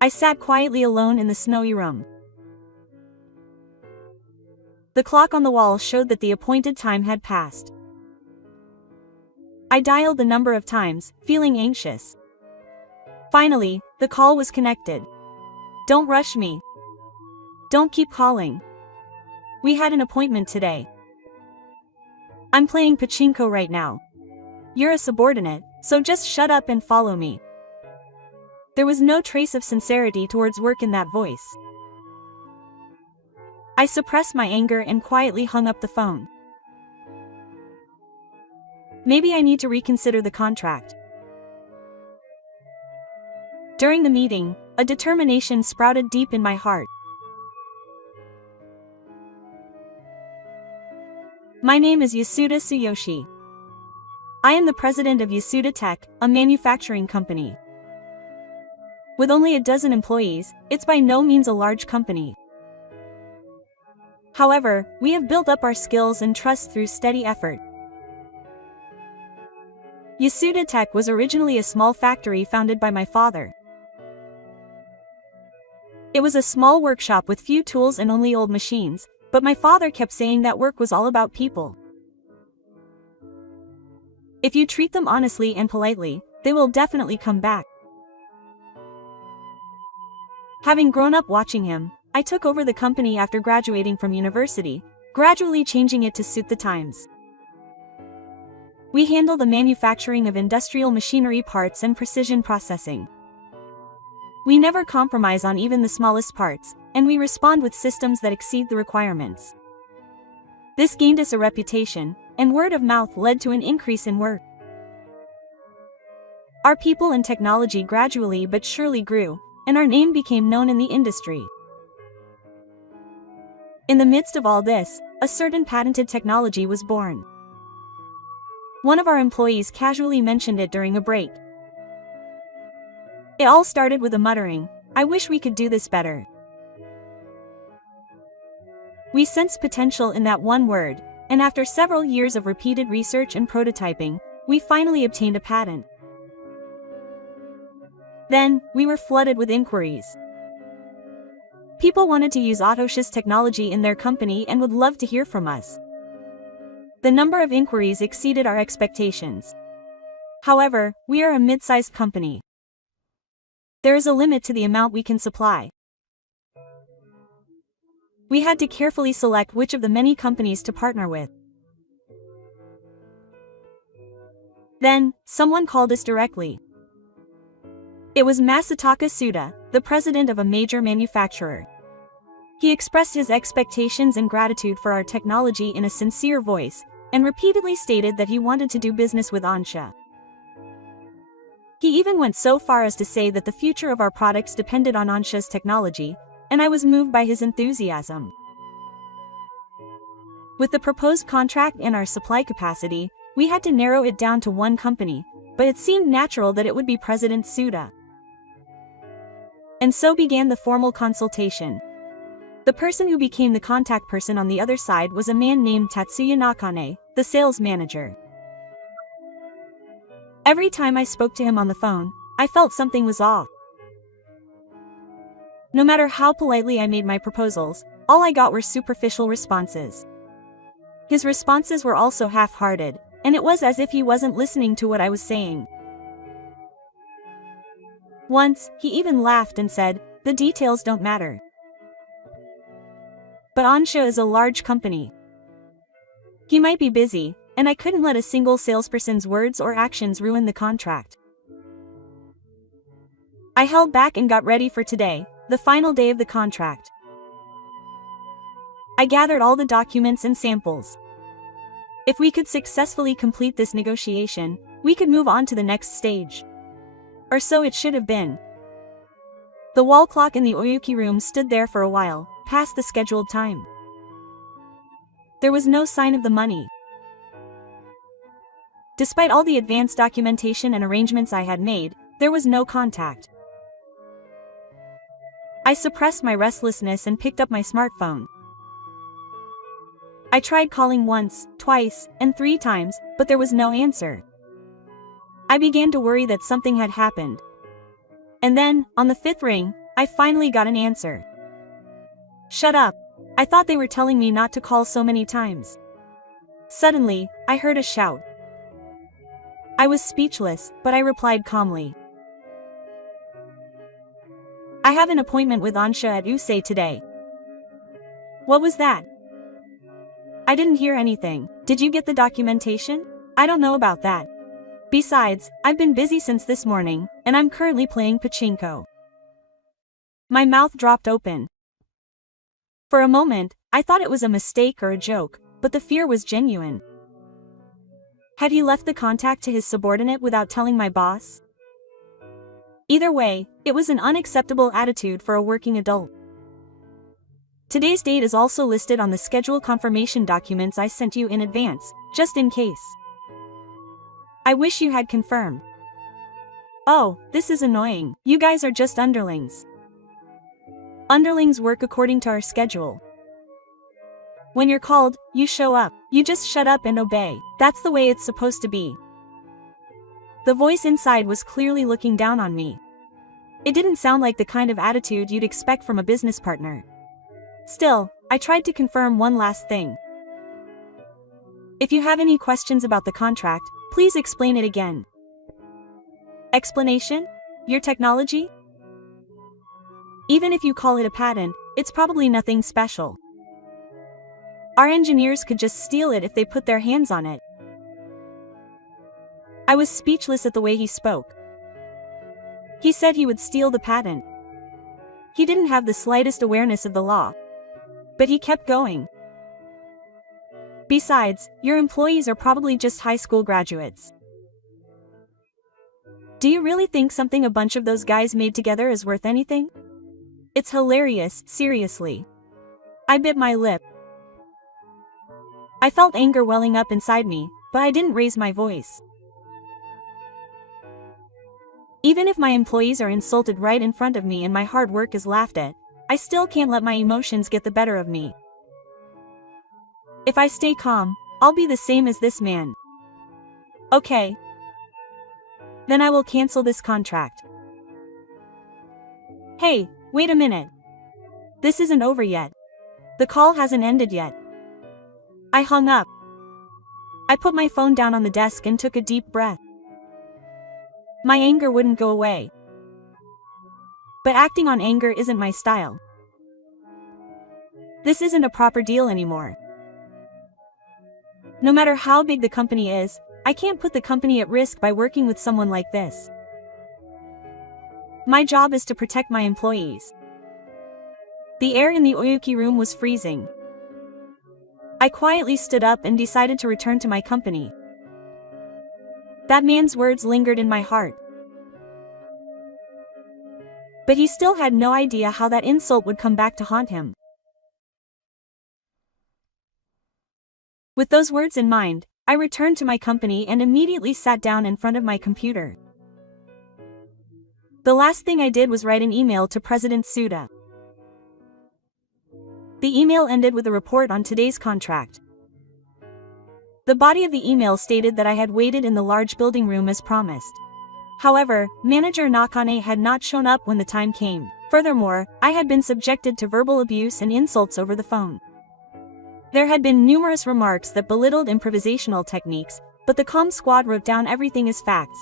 I sat quietly alone in the snowy room. The clock on the wall showed that the appointed time had passed. I dialed the number of times, feeling anxious. Finally, the call was connected. Don't rush me. Don't keep calling. We had an appointment today. I'm playing pachinko right now. You're a subordinate, so just shut up and follow me. There was no trace of sincerity towards work in that voice. I suppressed my anger and quietly hung up the phone. Maybe I need to reconsider the contract. During the meeting, a determination sprouted deep in my heart. My name is Yasuda Tsuyoshi. I am the president of Yasuda Tech, a manufacturing company. With only a dozen employees, it's by no means a large company. However, we have built up our skills and trust through steady effort. Yasuda Tech was originally a small factory founded by my father. It was a small workshop with few tools and only old machines, but my father kept saying that work was all about people. If you treat them honestly and politely, they will definitely come back. Having grown up watching him, I took over the company after graduating from university, gradually changing it to suit the times. We handle the manufacturing of industrial machinery parts and precision processing. We never compromise on even the smallest parts, and we respond with systems that exceed the requirements. This gained us a reputation, and word of mouth led to an increase in work. Our people and technology gradually but surely grew, and our name became known in the industry. In the midst of all this, a certain patented technology was born. One of our employees casually mentioned it during a break. It all started with a muttering, "I wish we could do this better." We sensed potential in that one word, and after several years of repeated research and prototyping, we finally obtained a patent. Then, we were flooded with inquiries. People wanted to use Autosha's technology in their company and would love to hear from us. The number of inquiries exceeded our expectations. However, we are a mid-sized company. There is a limit to the amount we can supply. We had to carefully select which of the many companies to partner with. Then, someone called us directly. It was Masataka Suda, the president of a major manufacturer. He expressed his expectations and gratitude for our technology in a sincere voice, and repeatedly stated that he wanted to do business with Onsha. He even went so far as to say that the future of our products depended on Onsha's technology, and I was moved by his enthusiasm. With the proposed contract and our supply capacity, we had to narrow it down to one company, but it seemed natural that it would be President Suda. And so began the formal consultation. The person who became the contact person on the other side was a man named Tatsuya Nakane, the sales manager. Every time I spoke to him on the phone, I felt something was off. No matter how politely I made my proposals, all I got were superficial responses. His responses were also half-hearted, and it was as if he wasn't listening to what I was saying. Once, he even laughed and said, "The details don't matter." But Onsha is a large company. He might be busy, and I couldn't let a single salesperson's words or actions ruin the contract. I held back and got ready for today, the final day of the contract. I gathered all the documents and samples. If we could successfully complete this negotiation, we could move on to the next stage. Or so it should have been. The wall clock in the Oyuki room stood there for a while, past the scheduled time. There was no sign of the money. Despite all the advanced documentation and arrangements I had made, there was no contact. I suppressed my restlessness and picked up my smartphone. I tried calling once, twice, and 3 times, but there was no answer. I began to worry that something had happened. And then, on the 5th ring, I finally got an answer. Shut up. I thought they were telling me not to call so many times. Suddenly, I heard a shout. I was speechless, but I replied calmly. I have an appointment with Ansha at USE today. What was that? I didn't hear anything. Did you get the documentation? I don't know about that. Besides, I've been busy since this morning, and I'm currently playing pachinko. My mouth dropped open. For a moment, I thought it was a mistake or a joke, but the fear was genuine. Had he left the contact to his subordinate without telling my boss? Either way, it was an unacceptable attitude for a working adult. Today's date is also listed on the schedule confirmation documents I sent you in advance, just in case. I wish you had confirmed. Oh, this is annoying. You guys are just underlings. Underlings work according to our schedule. When you're called, you show up. You just shut up and obey. That's the way it's supposed to be. The voice inside was clearly looking down on me. It didn't sound like the kind of attitude you'd expect from a business partner. Still, I tried to confirm one last thing. If you have any questions about the contract, please explain it again. Explanation? Your technology? Even if you call it a patent, it's probably nothing special. Our engineers could just steal it if they put their hands on it. I was speechless at the way he spoke. He said he would steal the patent. He didn't have the slightest awareness of the law. But he kept going. Besides, your employees are probably just high school graduates. Do you really think something a bunch of those guys made together is worth anything? It's hilarious, seriously. I bit my lip. I felt anger welling up inside me, but I didn't raise my voice. Even if my employees are insulted right in front of me and my hard work is laughed at, I still can't let my emotions get the better of me. If I stay calm, I'll be the same as this man. Okay. Then I will cancel this contract. Hey, wait a minute. This isn't over yet. The call hasn't ended yet. I hung up. I put my phone down on the desk and took a deep breath. My anger wouldn't go away. But acting on anger isn't my style. This isn't a proper deal anymore. No matter how big the company is, I can't put the company at risk by working with someone like this. My job is to protect my employees. The air in the Oyuki room was freezing. I quietly stood up and decided to return to my company. That man's words lingered in my heart. But he still had no idea how that insult would come back to haunt him. With those words in mind, I returned to my company and immediately sat down in front of my computer. The last thing I did was write an email to President Suda. The email ended with a report on today's contract. The body of the email stated that I had waited in the large building room as promised. However, Manager Nakane had not shown up when the time came. Furthermore, I had been subjected to verbal abuse and insults over the phone. There had been numerous remarks that belittled improvisational techniques, but the comm squad wrote down everything as facts.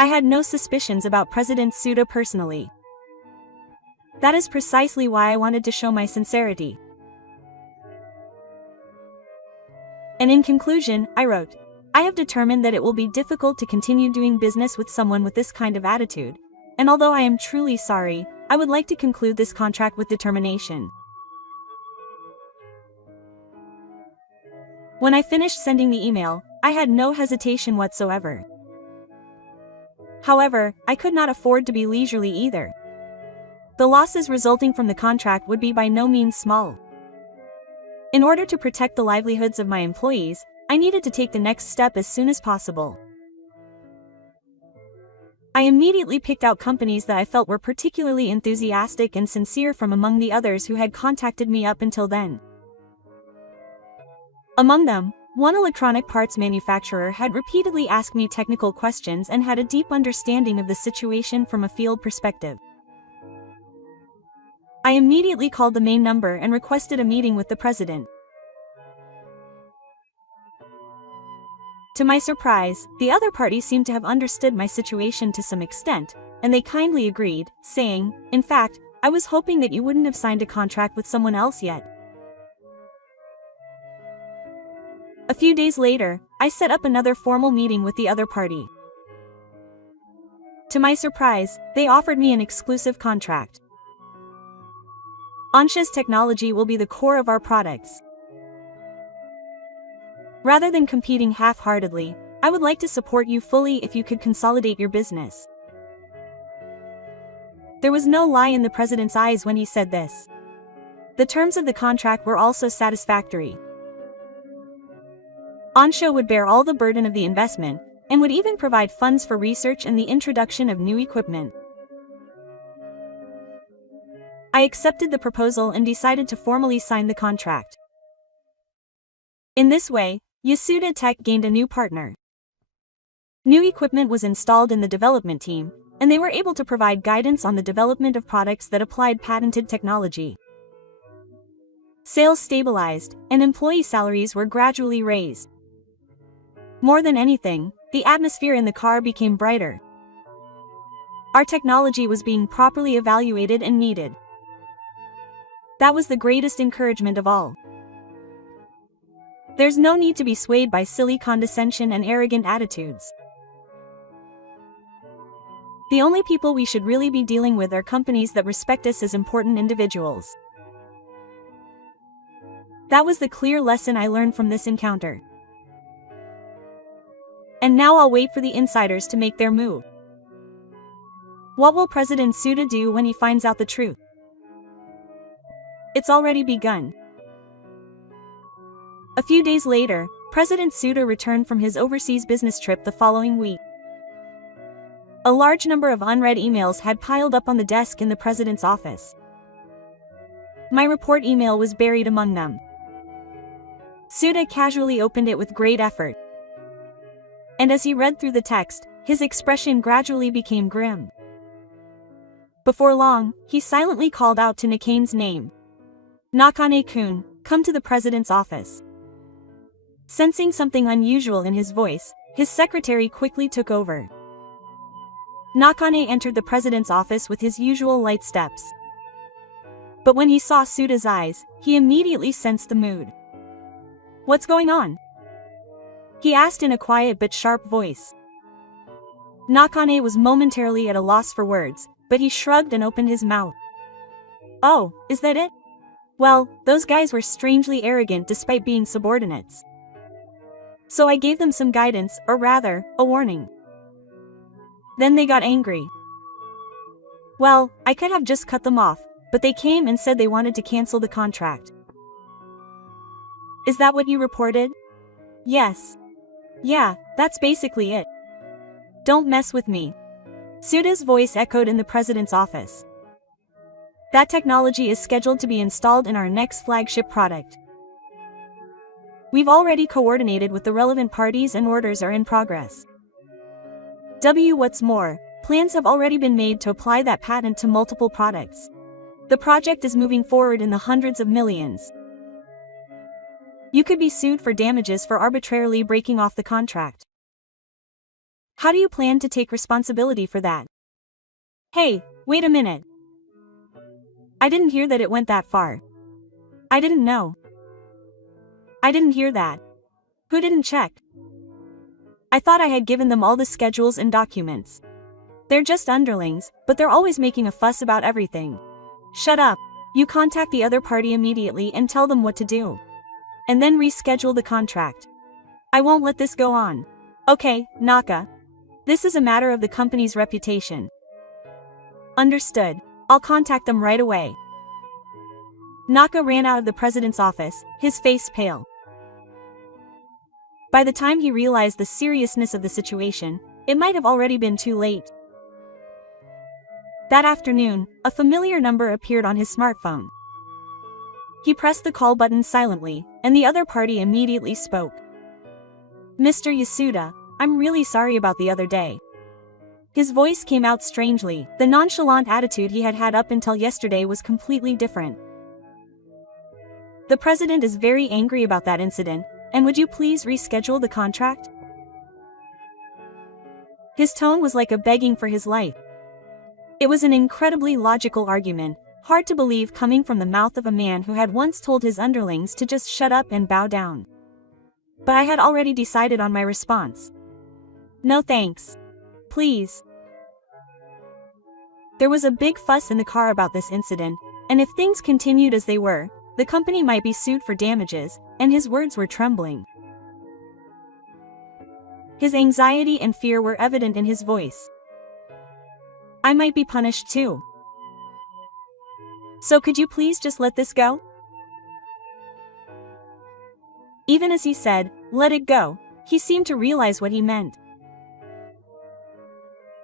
I had no suspicions about President Suda personally. That is precisely why I wanted to show my sincerity. And in conclusion, I wrote, I have determined that it will be difficult to continue doing business with someone with this kind of attitude, and although I am truly sorry, I would like to conclude this contract with determination. When I finished sending the email, I had no hesitation whatsoever. However, I could not afford to be leisurely either. The losses resulting from the contract would be by no means small. In order to protect the livelihoods of my employees, I needed to take the next step as soon as possible. I immediately picked out companies that I felt were particularly enthusiastic and sincere from among the others who had contacted me up until then. Among them, One electronic parts manufacturer had repeatedly asked me technical questions and had a deep understanding of the situation from a field perspective. I immediately called the main number and requested a meeting with the president. To my surprise, the other party seemed to have understood my situation to some extent, and they kindly agreed, saying, "In fact, I was hoping that you wouldn't have signed a contract with someone else yet." A few days later, I set up another formal meeting with the other party. To my surprise, they offered me an exclusive contract. Ansha's technology will be the core of our products. Rather than competing half-heartedly, I would like to support you fully if you could consolidate your business. There was no lie in the president's eyes when he said this. The terms of the contract were also satisfactory. Ansha would bear all the burden of the investment, and would even provide funds for research and the introduction of new equipment. I accepted the proposal and decided to formally sign the contract. In this way, Yasuda Tech gained a new partner. New equipment was installed in the development team, and they were able to provide guidance on the development of products that applied patented technology. Sales stabilized, and employee salaries were gradually raised. More than anything, the atmosphere in the car became brighter. Our technology was being properly evaluated and needed. That was the greatest encouragement of all. There's no need to be swayed by silly condescension and arrogant attitudes. The only people we should really be dealing with are companies that respect us as important individuals. That was the clear lesson I learned from this encounter. And now I'll wait for the insiders to make their move. What will President Suda do when he finds out the truth? It's already begun. A few days later, President Suda returned from his overseas business trip the following week. A large number of unread emails had piled up on the desk in the president's office. My report email was buried among them. Suda casually opened it with great effort. And as he read through the text, his expression gradually became grim. Before long, he silently called out to Nakane's name. "Nakane-kun, come to the president's office." Sensing something unusual in his voice, his secretary quickly took over. Nakane entered the president's office with his usual light steps. But when he saw Suda's eyes, he immediately sensed the mood. "What's going on?" he asked in a quiet but sharp voice. Nakane was momentarily at a loss for words, but he shrugged and opened his mouth. "Oh, is that it? Well, those guys were strangely arrogant despite being subordinates. So I gave them some guidance, or rather, a warning. Then they got angry. Well, I could have just cut them off, but they came and said they wanted to cancel the contract." "Is that what you reported?" "Yes. Yeah, that's basically it. Don't mess with me." Suda's voice echoed in the president's office. "That technology is scheduled to be installed in our next flagship product. We've already coordinated with the relevant parties and orders are in progress. What's more, plans have already been made to apply that patent to multiple products. The project is moving forward in the hundreds of millions. You could be sued for damages for arbitrarily breaking off the contract. How do you plan to take responsibility for that?" "Hey, wait a minute. I didn't hear that it went that far. I didn't know. I didn't hear that. Who didn't check? I thought I had given them all the schedules and documents. They're just underlings, but they're always making a fuss about everything. Shut up. You contact the other party immediately and tell them what to do. And then reschedule the contract. I won't let this go on. Okay, Naka. This is a matter of the company's reputation." "Understood. I'll contact them right away." Naka ran out of the president's office, his face pale. By the time he realized the seriousness of the situation, it might have already been too late. That afternoon, a familiar number appeared on his smartphone. He pressed the call button silently, and the other party immediately spoke. Mr. Yasuda, I'm really sorry about the other day. His voice came out strangely. The nonchalant attitude he had had up until yesterday was completely different. The president is very angry about that incident, and would you please reschedule the contract? His tone was like a begging for his life. It was an incredibly logical argument, hard to believe coming from the mouth of a man who had once told his underlings to just shut up and bow down. But I had already decided on my response. No thanks. Please. There was a big fuss in the car about this incident, and if things continued as they were, the company might be sued for damages, and his words were trembling. His anxiety and fear were evident in his voice. I might be punished too. So could you please just let this go? Even as he said, "Let it go," he seemed to realize what he meant.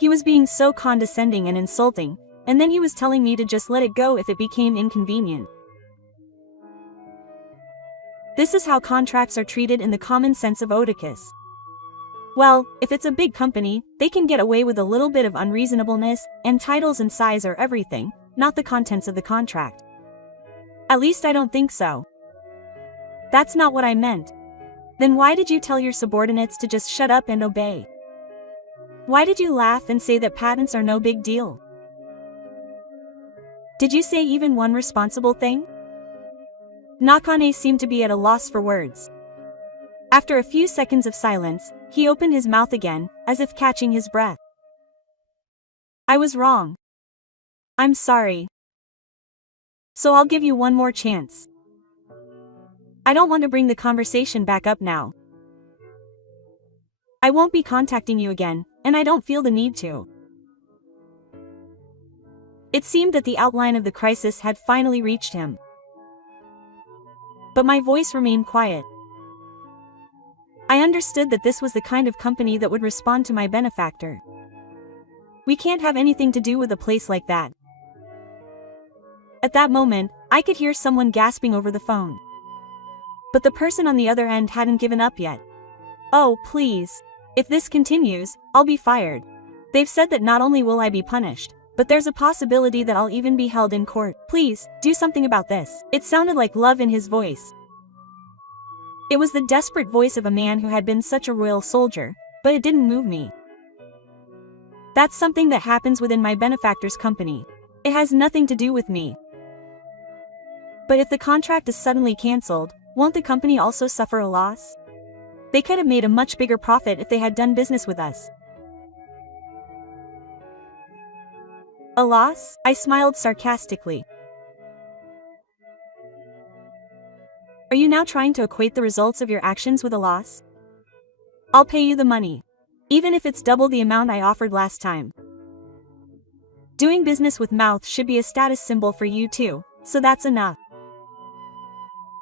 He was being so condescending and insulting, and then he was telling me to just let it go if it became inconvenient. This is how contracts are treated in the common sense of Oedipus. Well, if it's a big company, they can get away with a little bit of unreasonableness, and titles and size are everything, not the contents of the contract. At least I don't think so. That's not what I meant. Then why did you tell your subordinates to just shut up and obey? Why did you laugh and say that patents are no big deal? Did you say even one responsible thing? Nakane seemed to be at a loss for words. After a few seconds of silence, he opened his mouth again, as if catching his breath. I was wrong. I'm sorry. So I'll give you one more chance. I don't want to bring the conversation back up now. I won't be contacting you again, and I don't feel the need to. It seemed that the outline of the crisis had finally reached him. But my voice remained quiet. I understood that this was the kind of company that would respond to my benefactor. We can't have anything to do with a place like that. At that moment, I could hear someone gasping over the phone. But the person on the other end hadn't given up yet. Oh, please. If this continues, I'll be fired. They've said that not only will I be punished, but there's a possibility that I'll even be held in court. Please, do something about this. It sounded like love in his voice. It was the desperate voice of a man who had been such a royal soldier, but it didn't move me. That's something that happens within my benefactor's company. It has nothing to do with me. But if the contract is suddenly cancelled, won't the company also suffer a loss? They could have made a much bigger profit if they had done business with us. A loss? I smiled sarcastically. Are you now trying to equate the results of your actions with a loss? I'll pay you the money. Even if it's double the amount I offered last time. Doing business with mouth should be a status symbol for you too, so that's enough.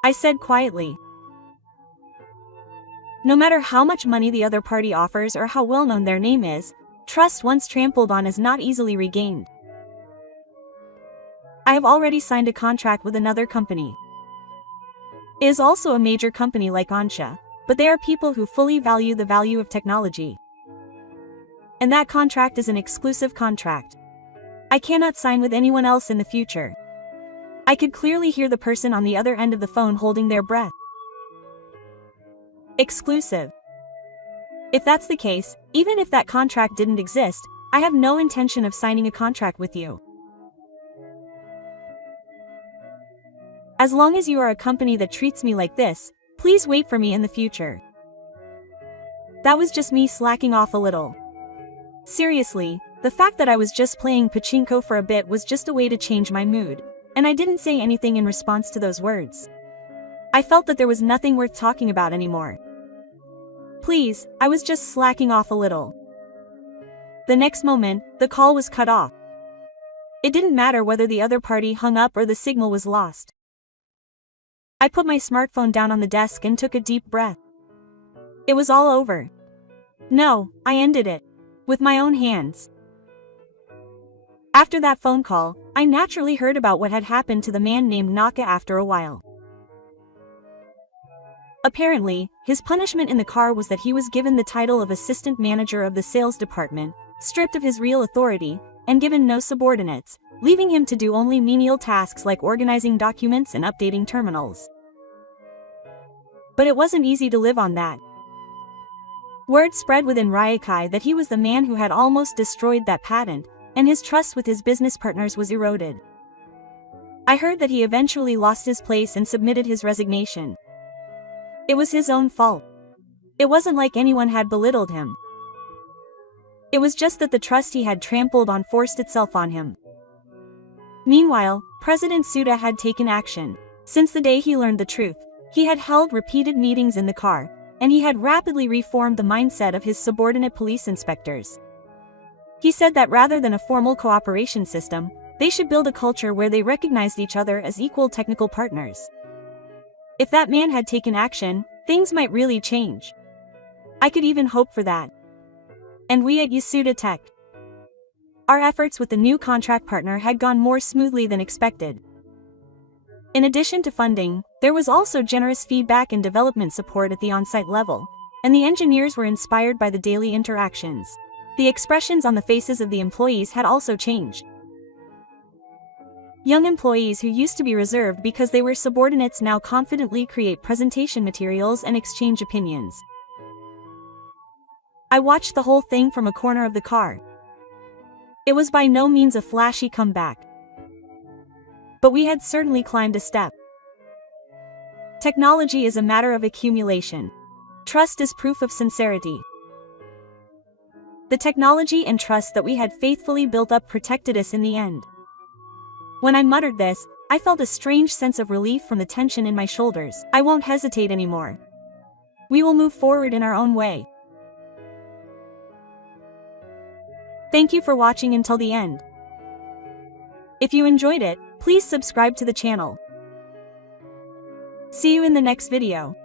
I said quietly. No matter how much money the other party offers or how well known their name is, trust once trampled on is not easily regained. I have already signed a contract with another company. It is also a major company like Ansha, but they are people who fully value the value of technology. And that contract is an exclusive contract. I cannot sign with anyone else in the future. I could clearly hear the person on the other end of the phone holding their breath. Exclusive. If that's the case, even if that contract didn't exist, I have no intention of signing a contract with you. As long as you are a company that treats me like this, please wait for me in the future. That was just me slacking off a little. Seriously, the fact that I was just playing pachinko for a bit was just a way to change my mood, and I didn't say anything in response to those words. I felt that there was nothing worth talking about anymore. Please, I was just slacking off a little. The next moment, the call was cut off. It didn't matter whether the other party hung up or the signal was lost. I put my smartphone down on the desk and took a deep breath. It was all over. No, I ended it. With my own hands. After that phone call, I naturally heard about what had happened to the man named Naka after a while. Apparently, his punishment in the car was that he was given the title of assistant manager of the sales department, stripped of his real authority, and given no subordinates, leaving him to do only menial tasks like organizing documents and updating terminals. But it wasn't easy to live on that. Word spread within Ryokai that he was the man who had almost destroyed that patent, and his trust with his business partners was eroded. I heard that he eventually lost his place and submitted his resignation. It was his own fault. It wasn't like anyone had belittled him. It was just that the trust he had trampled on forced itself on him. Meanwhile, President Suda had taken action. Since the day he learned the truth, he had held repeated meetings in the car, and he had rapidly reformed the mindset of his subordinate police inspectors. He said that rather than a formal cooperation system, they should build a culture where they recognized each other as equal technical partners. If that man had taken action, things might really change. I could even hope for that. And we at Yasuda Tech. Our efforts with the new contract partner had gone more smoothly than expected. In addition to funding, there was also generous feedback and development support at the on-site level, and the engineers were inspired by the daily interactions. The expressions on the faces of the employees had also changed. Young employees who used to be reserved because they were subordinates now confidently create presentation materials and exchange opinions. I watched the whole thing from a corner of the car. It was by no means a flashy comeback. But we had certainly climbed a step. Technology is a matter of accumulation. Trust is proof of sincerity. The technology and trust that we had faithfully built up protected us in the end. When I muttered this, I felt a strange sense of relief from the tension in my shoulders. I won't hesitate anymore. We will move forward in our own way. Thank you for watching until the end. If you enjoyed it, please subscribe to the channel. See you in the next video.